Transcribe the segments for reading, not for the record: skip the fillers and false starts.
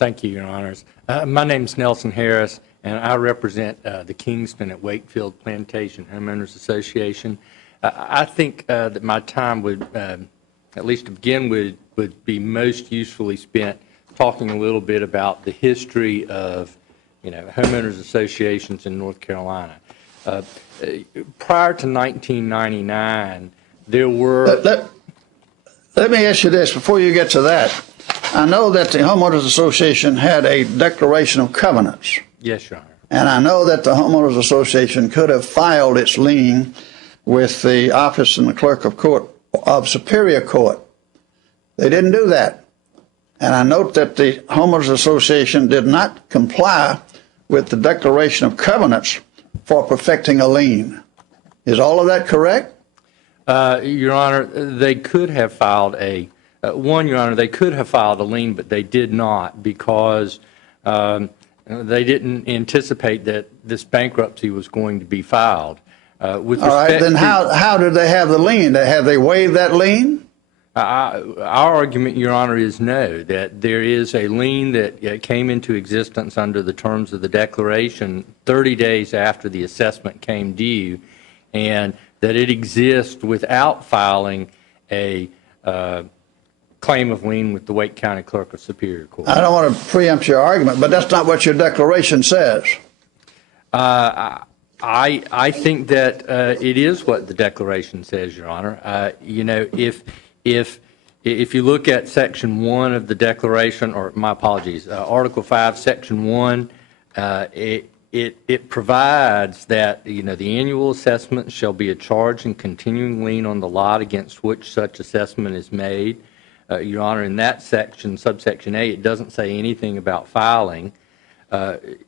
Thank you, Your Honors. My name is Nelson Harris, and I represent the Kingston at Wakefield Plantation Homeowners Association. I think that my time would, at least to begin with, would be most usefully spent talking a little bit about the history of, homeowners associations in North Carolina. Prior to 1999, there were... Let me ask you this before you get to that. I know that the Homeowners Association had a declaration of covenants. Yes, Your Honor. And I know that the Homeowners Association could have filed its lien with the office and the clerk of court of Superior Court. They didn't do that. And I note that the Homeowners Association did not comply with the declaration of covenants for perfecting a lien. Is all of that correct? Your Honor, they could have filed Your Honor, they could have filed a lien, but they did not because they didn't anticipate that this bankruptcy was going to be filed. All right, then how did they have the lien? Have they waived that lien? Our argument, Your Honor, is no, that there is a lien that came into existence under the terms of the declaration 30 days after the assessment came due, and that it exists without filing a claim of lien with the Wake County Clerk of Superior Court. I don't want to preempt your argument, but that's not what your declaration says. I think that it is what the declaration says, Your Honor. If you look at Section 1 of the declaration, or my apologies, Article 5, Section 1, it provides that the annual assessment shall be a charge and continuing lien on the lot against which such assessment is made. Your Honor, in that section, subsection A, it doesn't say anything about filing.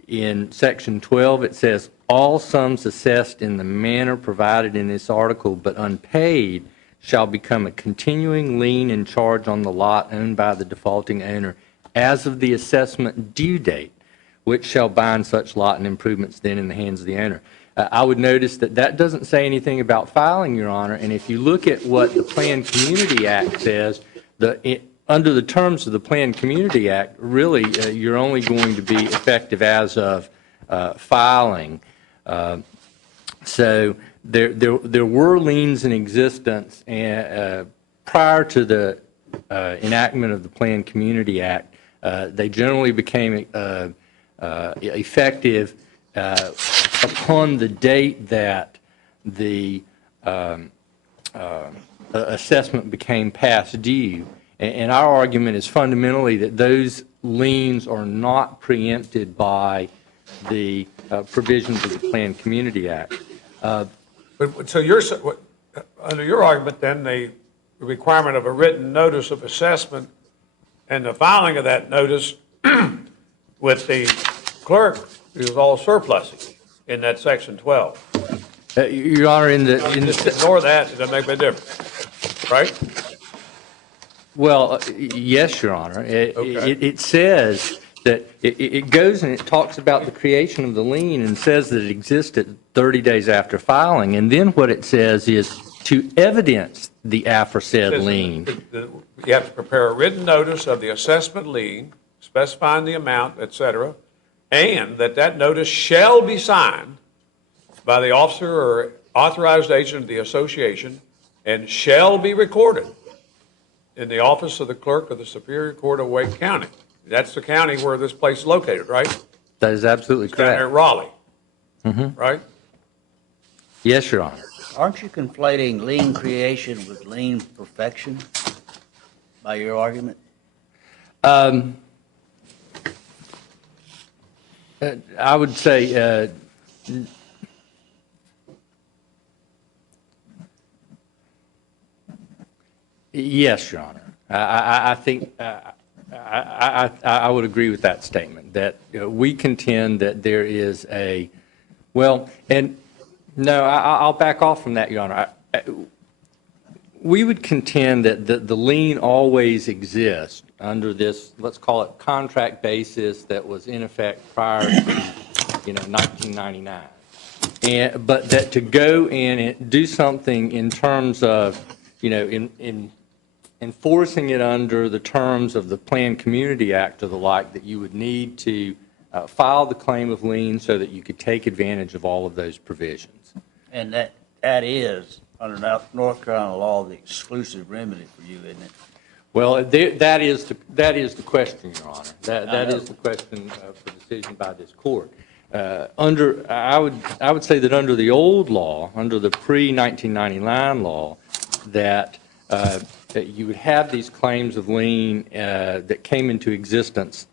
In Section 12, it says all sums assessed in the manner provided in this article but unpaid shall become a continuing lien and charge on the lot owned by the defaulting owner as of the assessment due date, which shall bind such lot and improvements then in the hands of the owner. I would notice that that doesn't say anything about filing, Your Honor, and if you look at what the Planned Community Act says, under the terms of the Planned Community Act, really you're only going to be effective as of filing. So there were liens in existence prior to the enactment of the Planned Community Act. They generally became effective upon the date that the assessment became past due. And our argument is fundamentally that those liens are not preempted by the provisions of the Planned Community Act. So under your argument, then, the requirement of a written notice of assessment and the filing of that notice with the clerk is all surplusage in that Section 12. Your Honor, just ignore that. It doesn't make a difference, right? Well, yes, Your Honor. It says that it goes and it talks about the creation of the lien and says that it existed 30 days after filing. And then what it says is to evidence the aforesaid lien. You have to prepare a written notice of the assessment lien, specifying the amount, et cetera, and that notice shall be signed by the officer or authorized agent of the association and shall be recorded in the office of the clerk of the Superior Court of Wake County. That's the county where this place is located, right? That is absolutely correct. Down there at Raleigh, right? Yes, Your Honor. Aren't you conflating lien creation with lien perfection by your argument? I would say yes, Your Honor. I think I would agree with that statement, that we contend that there is I'll back off from that, Your Honor. We would contend that the lien always exists under this, let's call it contract basis that was in effect prior to 1999. But that to go in and do something in terms of, in enforcing it under the terms of the Planned Community Act or the like, that you would need to file the claim of lien so that you could take advantage of all of those provisions. And that is, under North Carolina law, the exclusive remedy for you, isn't it? Well, that is the question, Your Honor. That is the question for decision by this court. I would say that under the old law, under the pre-1999 law, that you would have these claims of lien that came into existence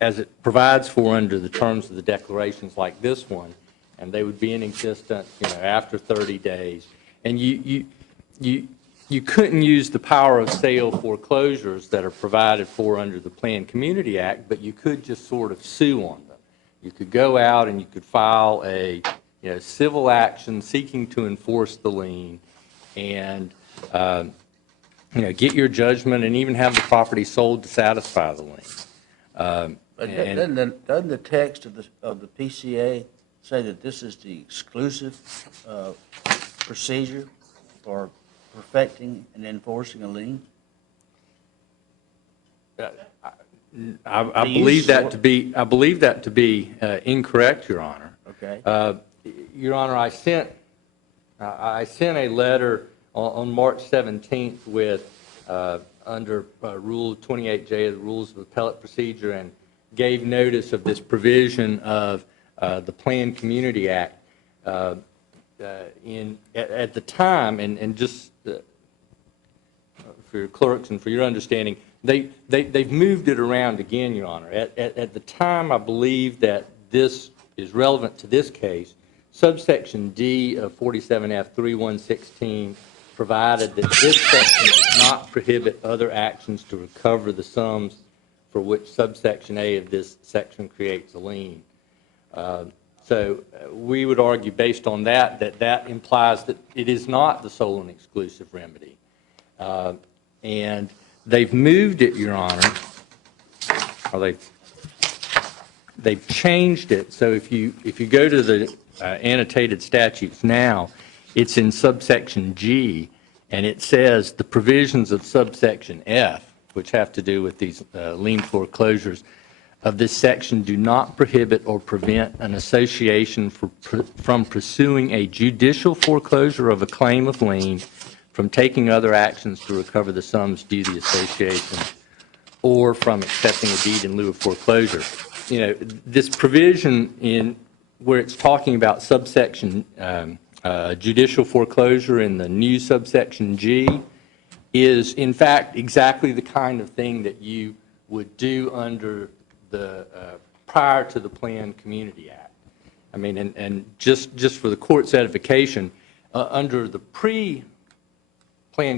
as it provides for under the terms of the declarations like this one, and they would be in existence, after 30 days. And you couldn't use the power of sale foreclosures that are provided for under the Planned Community Act, but you could just sort of sue on them. You could go out and you could file a civil action seeking to enforce the lien and get your judgment and even have the property sold to satisfy the lien. Doesn't the text of the PCA say that this is the exclusive procedure for perfecting and enforcing a lien? I believe that to be incorrect, Your Honor. Okay. Your Honor, I sent a letter on March 17th with under Rule 28J of the Rules of Appellate Procedure and gave notice of this provision of the Planned Community Act. At the time, and just for your clerks and for your understanding, they've moved it around again, Your Honor. At the time, I believe that this is relevant to this case. Subsection D of 47F3116 provided that this section does not prohibit other actions to recover the sums for which subsection A of this section creates a lien. So we would argue based on that implies that it is not the sole and exclusive remedy. And they've moved it, Your Honor, or they've changed it. So if you go to the annotated statutes now, it's in subsection G, and it says the provisions of subsection F, which have to do with these lien foreclosures, of this section do not prohibit or prevent an association from pursuing a judicial foreclosure of a claim of lien, from taking other actions to recover the sums due to the association, or from accepting a deed in lieu of foreclosure. This provision in where it's talking about subsection judicial foreclosure in the new subsection G is, in fact, exactly the kind of thing that you would do under the prior to the Planned Community Act. I mean, and just for the court's edification, under the pre-Planned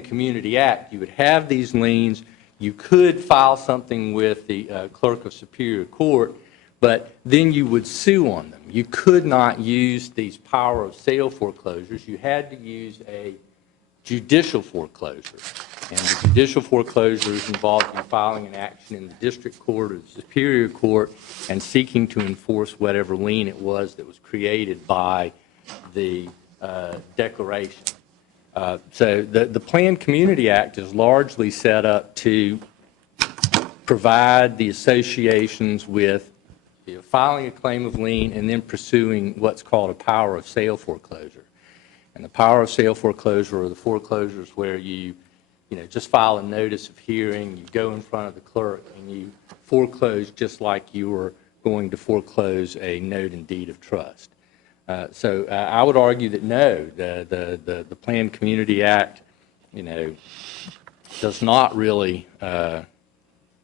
Community Act, you would have these liens. You could file something with the clerk of Superior Court, but then you would sue on them. You could not use these power of sale foreclosures. You had to use a judicial foreclosure. And the judicial foreclosures involved in filing an action in the district court or the Superior Court and seeking to enforce whatever lien it was that was created by the declaration. So the Planned Community Act is largely set up to provide the associations with filing a claim of lien and then pursuing what's called a power of sale foreclosure. And the power of sale foreclosure are the foreclosures where you just file a notice of hearing, you go in front of the clerk, and you foreclose just like you were going to foreclose a note and deed of trust. So I would argue that no, the Planned Community Act, does not really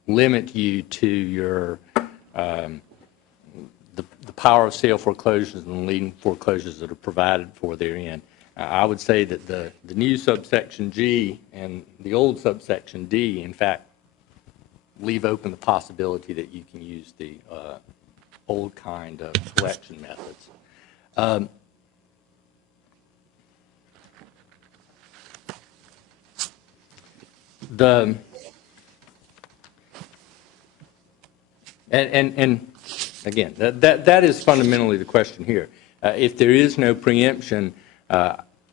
limit you to your the power of sale foreclosures and lien foreclosures that are provided for therein. I would say that the new subsection G and the old subsection D, in fact, leave open the possibility that you can use the old kind of collection methods. And again, that is fundamentally the question here. If there is no preemption,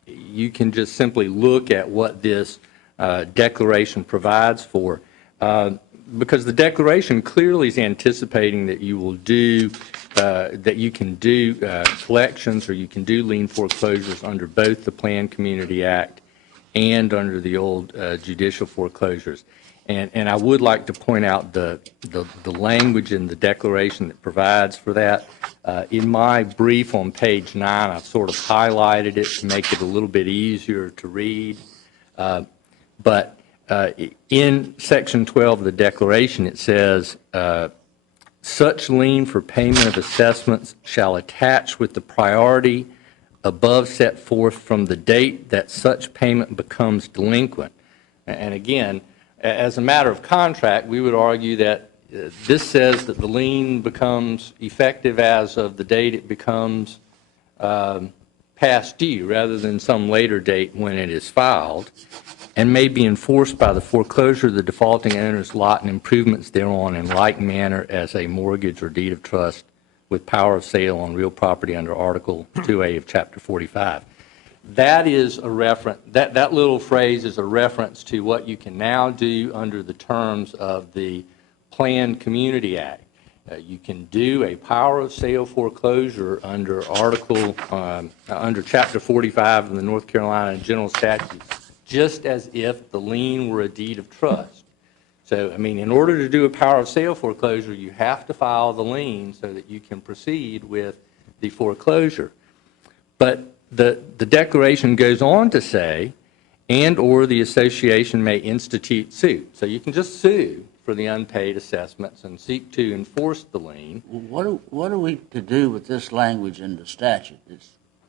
you can just simply look at what this declaration provides for. Because the declaration clearly is anticipating that you will do, that you can do collections or you can do lien foreclosures under both the Planned Community Act and under the old judicial foreclosures. And I would like to point out the language in the declaration that provides for that. In my brief on page 9, I've sort of highlighted it to make it a little bit easier to read. But in Section 12 of the declaration, it says, such lien for payment of assessments shall attach with the priority above set forth from the date that such payment becomes delinquent. And again, as a matter of contract, we would argue that this says that the lien becomes effective as of the date it becomes past due, rather than some later date when it is filed, and may be enforced by the foreclosure of the defaulting owner's lot and improvements thereon in like manner as a mortgage or deed of trust with power of sale on real property under Article 2A of Chapter 45. That is a reference, that little phrase is a reference to what you can now do under the terms of the Planned Community Act. You can do a power of sale foreclosure under under Chapter 45 of the North Carolina General Statutes, just as if the lien were a deed of trust. So, I mean, in order to do a power of sale foreclosure, you have to file the lien so that you can proceed with the foreclosure. But the declaration goes on to say, and or the association may institute suit. So you can just sue for the unpaid assessments and seek to enforce the lien. What are we to do with this language in the statute,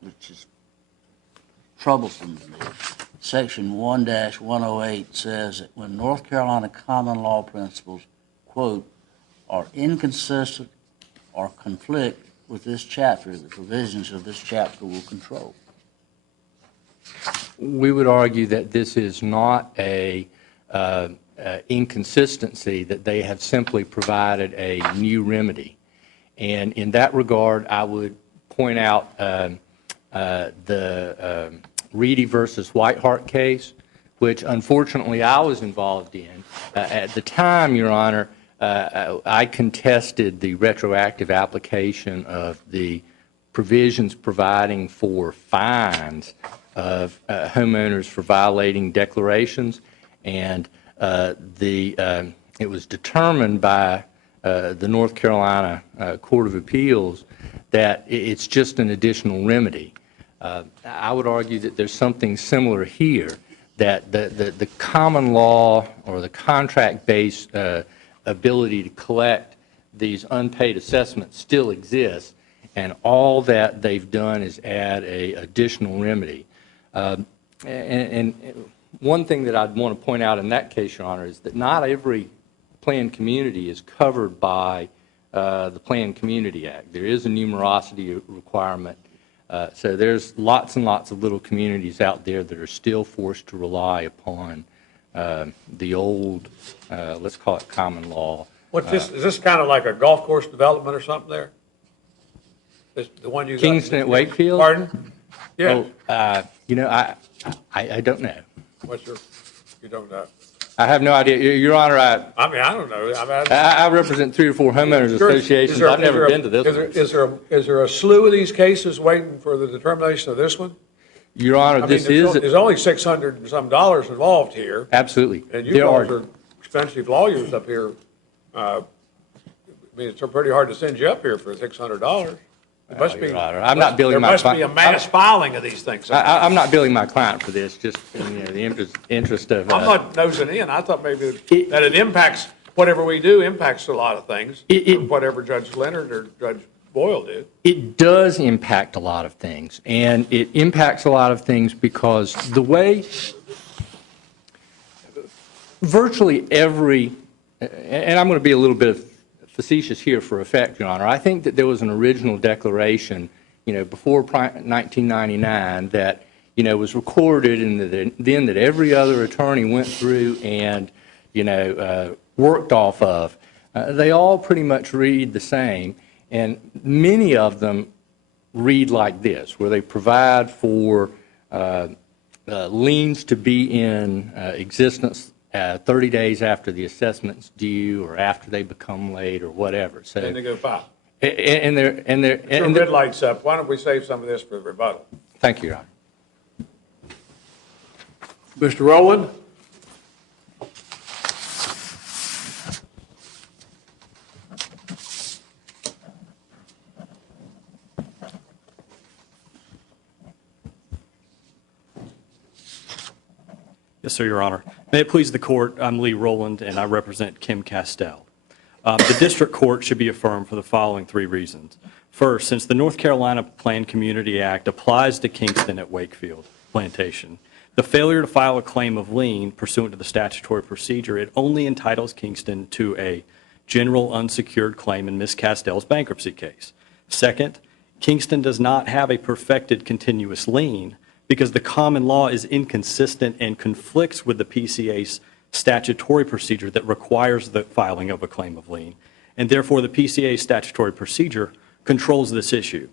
which is troublesome to me? Section 1-108 says that when North Carolina common law principles, quote, are inconsistent or conflict with this chapter, the provisions of this chapter will control. We would argue that this is not a inconsistency, that they have simply provided a new remedy. And in that regard, I would point out the Reedy versus Whitehart case, which unfortunately I was involved in. At the time, Your Honor, I contested the retroactive application of the provisions providing for fines of homeowners for violating declarations, and it was determined by the North Carolina Court of Appeals that it's just an additional remedy. I would argue that there's something similar here, that the common law or the contract-based ability to collect these unpaid assessments still exists, and all that they've done is add an additional remedy. And one thing that I'd want to point out in that case, Your Honor, is that not every planned community is covered by the Planned Community Act. There is a numerosity requirement. So there's lots and lots of little communities out there that are still forced to rely upon the old, let's call it common law. What's this, is this kind of like a golf course development or something there? The one you got? Kingston at Wakefield? Pardon? Yeah. Oh, you know, I don't know. You don't know? I have no idea. Your Honor, I mean, I don't know. I represent 3 or 4 homeowners associations. I've never been to this one. Is there a slew of these cases waiting for the determination of this one? Your Honor, There's only $600 and some involved here. Absolutely. And you guys are expensive lawyers up here. I mean, it's pretty hard to send you up here for $600. It must be. Your Honor, I'm not billing my client. There must be a mass filing of these things. I'm not billing my client for this, just in the interest of. I'm not nosing in. I thought maybe that it impacts, whatever we do impacts a lot of things, whatever Judge Leonard or Judge Boyle did. It does impact a lot of things, and it impacts a lot of things because the way virtually every, and I'm going to be a little bit facetious here for effect, Your Honor. I think that there was an original declaration, before 1999 that, was recorded, and then that every other attorney went through and, worked off of. They all pretty much read the same, and many of them read like this, where they provide for liens to be in existence 30 days after the assessment's due or after they become late or whatever. So, Then they go file. and Your red light's up. Why don't we save some of this for the rebuttal? thank you, Your Honor. Mr. Rowland? Yes, sir, Your Honor. May it please the court, I'm Lee Rowland, and I represent Kim Castell. The district court should be affirmed for the following three reasons. First, since the North Carolina Planned Community Act applies to Kingston at Wakefield Plantation, the failure to file a claim of lien pursuant to the statutory procedure, it only entitles Kingston to a general unsecured claim in Ms. Castell's bankruptcy case. Second, Kingston does not have a perfected continuous lien because the common law is inconsistent and conflicts with the PCA's statutory procedure that requires the filing of a claim of lien, and therefore the PCA's statutory procedure controls this issue.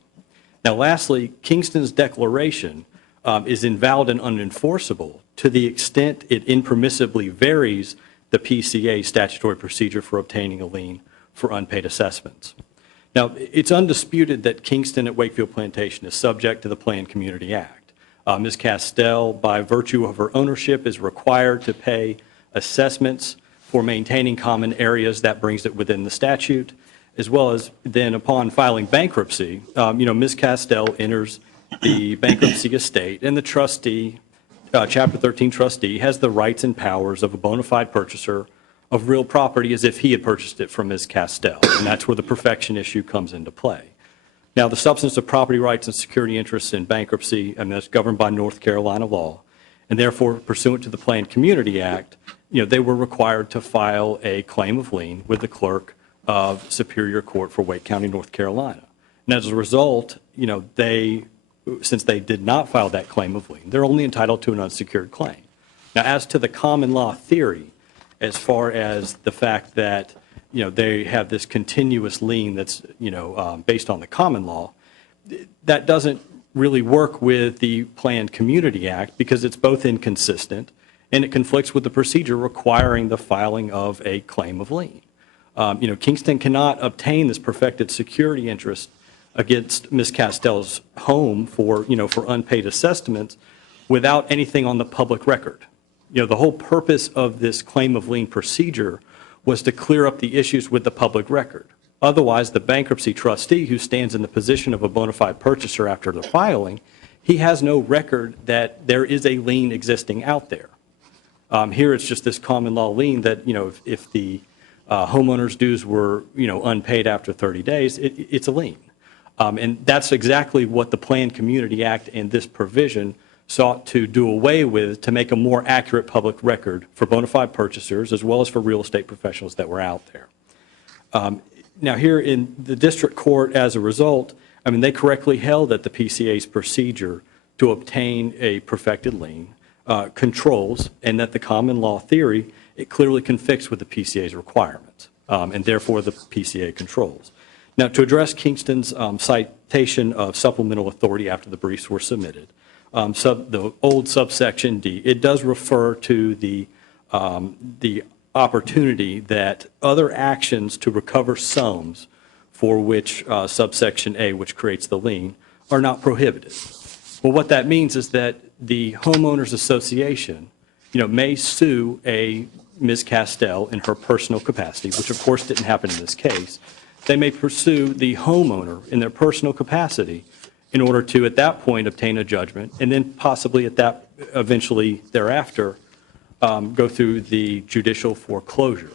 Now, lastly, Kingston's declaration is invalid and unenforceable to the extent it impermissibly varies the PCA statutory procedure for obtaining a lien for unpaid assessments. Now, it's undisputed that Kingston at Wakefield Plantation is subject to the Planned Community Act. Ms. Castell, by virtue of her ownership, is required to pay assessments for maintaining common areas. That brings it within the statute, as well as then upon filing bankruptcy, Ms. Castell enters the bankruptcy estate, and the trustee, Chapter 13 trustee, has the rights and powers of a bona fide purchaser of real property as if he had purchased it from Ms. Castell, and that's where the perfection issue comes into play. Now, the substance of property rights and security interests in bankruptcy, and that's governed by North Carolina law, and therefore pursuant to the Planned Community Act, they were required to file a claim of lien with the clerk of Superior Court for Wake County, North Carolina. And as a result, since they did not file that claim of lien, they're only entitled to an unsecured claim. Now, as to the common law theory, as far as the fact that they have this continuous lien that's based on the common law, that doesn't really work with the Planned Community Act because it's both inconsistent and it conflicts with the procedure requiring the filing of a claim of lien. Kingston cannot obtain this perfected security interest against Ms. Castell's home for unpaid assessments without anything on the public record. The whole purpose of this claim of lien procedure was to clear up the issues with the public record. Otherwise, the bankruptcy trustee, who stands in the position of a bona fide purchaser after the filing, he has no record that there is a lien existing out there. Here it's just this common law lien that, if the homeowner's dues were, unpaid after 30 days, it's a lien. And that's exactly what the Planned Community Act and this provision sought to do away with to make a more accurate public record for bona fide purchasers as well as for real estate professionals that were out there. Now, here in the district court, as a result, they correctly held that the PCA's procedure to obtain a perfected lien controls, and that the common law theory, it clearly conflicts with the PCA's requirements, and therefore the PCA controls. Now, to address Kingston's citation of supplemental authority after the briefs were submitted, the old subsection D, it does refer to the opportunity that other actions to recover sums for which subsection A, which creates the lien, are not prohibited. Well, what that means is that the homeowners association, may sue a Ms. Castell in her personal capacity, which of course didn't happen in this case. They may pursue the homeowner in their personal capacity in order to, at that point, obtain a judgment, and then possibly eventually thereafter, go through the judicial foreclosure.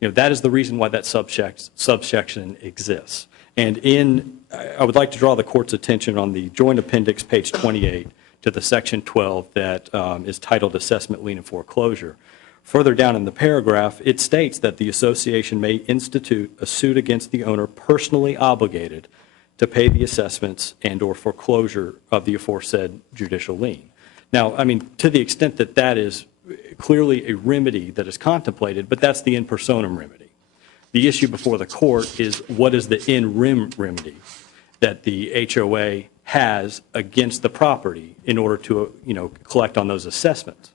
That is the reason why that subsection exists. And I would like to draw the court's attention on the joint appendix, page 28, to the section 12 that is titled Assessment, Lien, and Foreclosure. Further down in the paragraph, it states that the association may institute a suit against the owner personally obligated to pay the assessments and or foreclosure of the aforesaid judicial lien. Now, to the extent that that is clearly a remedy that is contemplated, but that's the in personam remedy. The issue before the court is what is the in rem remedy that the HOA has against the property in order to, collect on those assessments.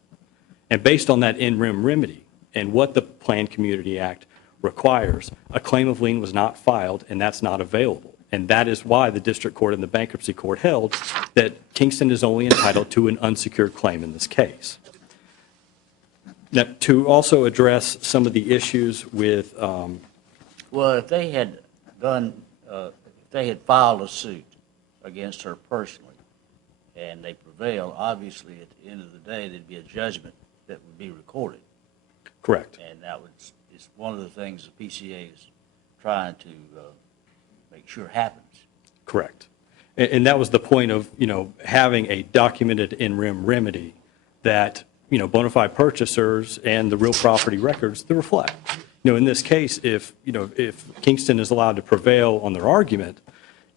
And based on that in rem remedy and what the Planned Community Act requires, a claim of lien was not filed, and that's not available. And that is why the district court and the bankruptcy court held that Kingston is only entitled to an unsecured claim in this case. Now, to also address some of the issues with, Well, if they had if they had filed a suit against her personally, and they prevailed, obviously, at the end of the day, there'd be a judgment that would be recorded. correct. And that is one of the things the PCA is trying to make sure happens. Correct. And that was the point of, having a documented in rem remedy that, bona fide purchasers and the real property records that reflect. In this case, if Kingston is allowed to prevail on their argument,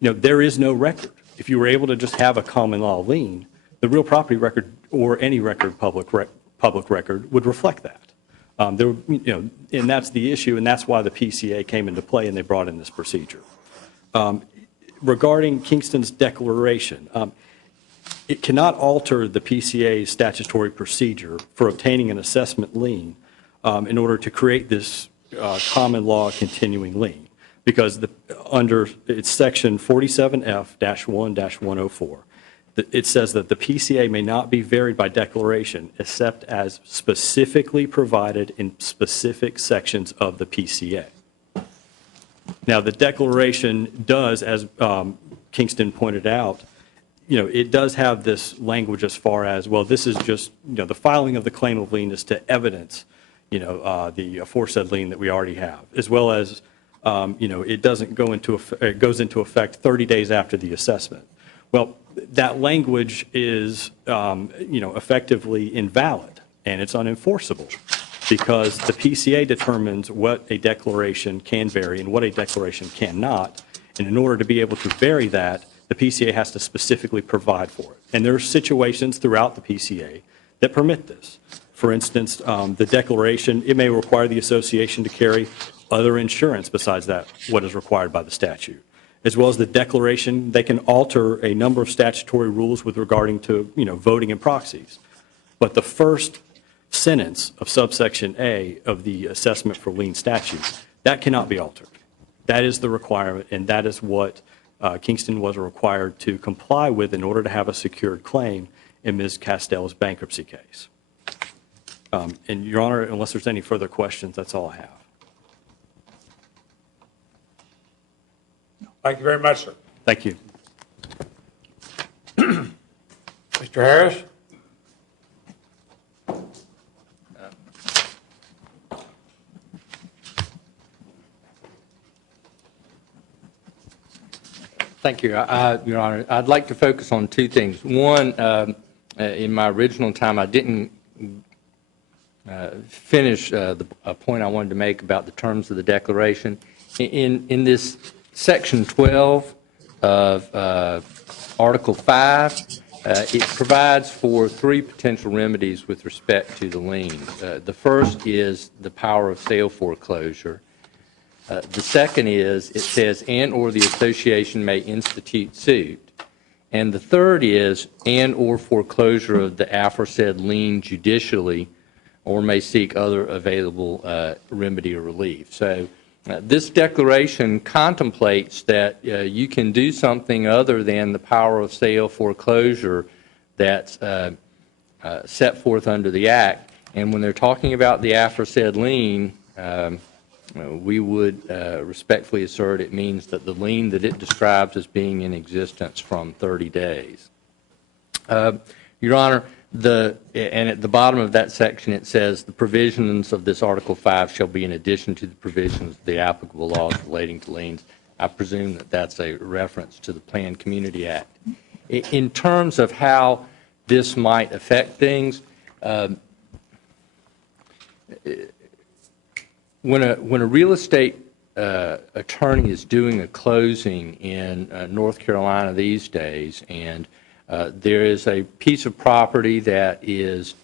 there is no record. If you were able to just have a common law lien, the real property record or any record, public record, would reflect that. And that's the issue, and that's why the PCA came into play and they brought in this procedure. Regarding Kingston's declaration, it cannot alter the PCA's statutory procedure for obtaining an assessment lien in order to create this common law continuing lien, because under it's section 47F-1-104, it says that the PCA may not be varied by declaration except as specifically provided in specific sections of the PCA. Now, the declaration does, as Kingston pointed out, it does have this language as far as, well, this is just, the filing of the claim of lien is to evidence, the aforesaid lien that we already have, as well as, it doesn't go into, it goes into effect 30 days after the assessment. Well, that language is, effectively invalid, and it's unenforceable, because the PCA determines what a declaration can vary and what a declaration cannot. And in order to be able to vary that, the PCA has to specifically provide for it. And there are situations throughout the PCA that permit this. For instance, the declaration, it may require the association to carry other insurance besides that, what is required by the statute. As well as the declaration, they can alter a number of statutory rules with regarding to, voting and proxies. But the first sentence of subsection A of the assessment for lien statute, that cannot be altered. That is the requirement, and that is what Kingston was required to comply with in order to have a secured claim in Ms. Castell's bankruptcy case. And, Your Honor, unless there's any further questions, that's all I have. Thank you very much, sir. Thank you. Mr. Harris? Thank you, Your Honor. I'd like to focus on two things. One, in my original time, I didn't finish a point I wanted to make about the terms of the declaration. In this Section 12 of Article 5, it provides for three potential remedies with respect to the lien. The first is the power of sale foreclosure. The second is, it says, and/or the association may institute suit. And the third is, and/or foreclosure of the aforesaid lien judicially, or may seek other available remedy or relief. So this declaration contemplates that you can do something other than the power of sale foreclosure that's set forth under the Act. And when they're talking about the aforesaid lien, we would respectfully assert it means that the lien that it describes as being in existence from 30 days. Your Honor, and at the bottom of that section it says the provisions of this Article 5 shall be in addition to the provisions of the applicable laws relating to liens. I presume that that's a reference to the Planned Community Act. In terms of how this might affect things, when a real estate attorney is doing a closing in North Carolina these days, and there is a piece of property that is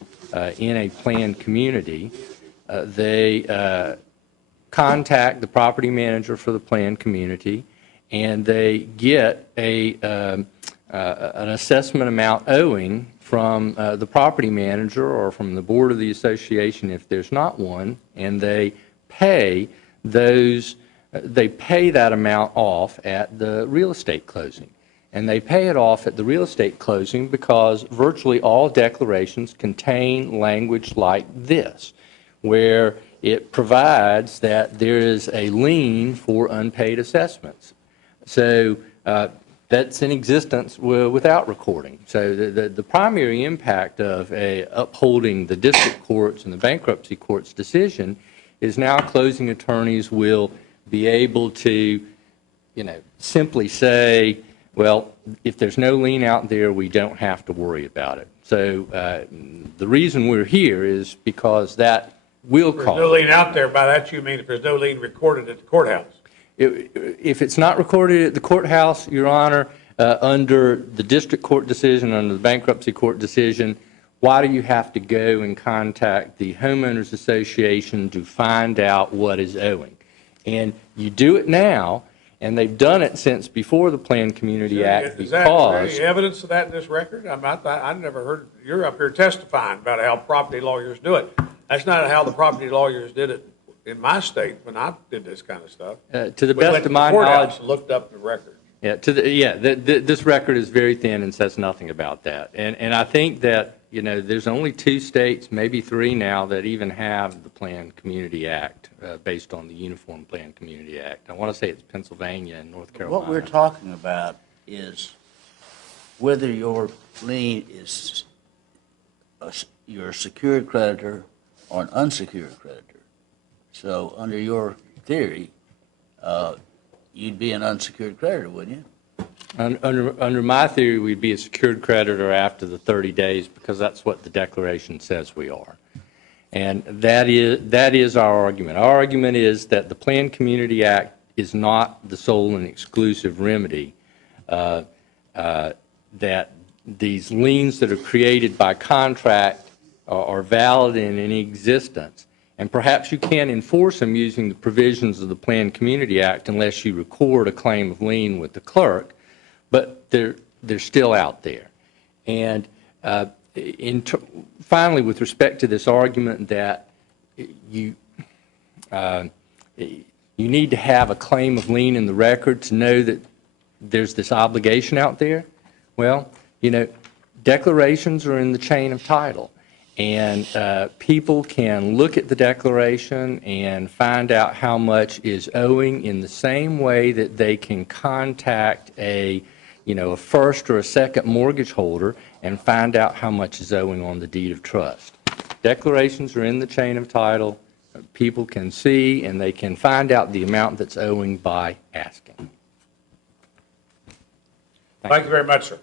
in a planned community, they contact the property manager for the planned community, and they get a an assessment amount owing from the property manager or from the board of the association if there's not one, and they pay that amount off at the real estate closing. And they pay it off at the real estate closing because virtually all declarations contain language like this, where it provides that there is a lien for unpaid assessments. So that's in existence without recording. So the primary impact of upholding the district courts and the bankruptcy court's decision is now closing attorneys will be able to, simply say, well, if there's no lien out there, we don't have to worry about it. So the reason we're here is because that will There's cause. no lien out there. By that you mean if there's no lien recorded at the courthouse. If it's not recorded at the courthouse, Your Honor, under the district court decision, under the bankruptcy court decision, why do you have to go and contact the homeowners association to find out what is owing? And you do it now, and they've done it since before the Planned Community Act Is there because any evidence of that in this record? I never heard, you're up here testifying about how property lawyers do it. That's not how the property lawyers did it in my state when I did this kind of stuff. to the best of my We went to the knowledge, courthouse and looked up the record. this record is very thin and says nothing about that. And I think that, there's only 2 states, maybe 3 now, that even have the Planned Community Act based on the Uniform Planned Community Act. I want to say it's Pennsylvania and North Carolina. What we're talking about is whether your lien is, you're a secured creditor or an unsecured creditor. So under your theory, you'd be an unsecured creditor, wouldn't you? Under my theory, we'd be a secured creditor after the 30 days because that's what the declaration says we are. And that is our argument. Our argument is that the Planned Community Act is not the sole and exclusive remedy, that these liens that are created by contract are valid and in existence. And perhaps you can't enforce them using the provisions of the Planned Community Act unless you record a claim of lien with the clerk, but they're still out there. And finally, with respect to this argument that you need to have a claim of lien in the record to know that there's this obligation out there, well, declarations are in the chain of title. And people can look at the declaration and find out how much is owing in the same way that they can contact a first or a second mortgage holder and find out how much is owing on the deed of trust. Declarations are in the chain of title. People can see and they can find out the amount that's owing by asking. Thank you very much, sir.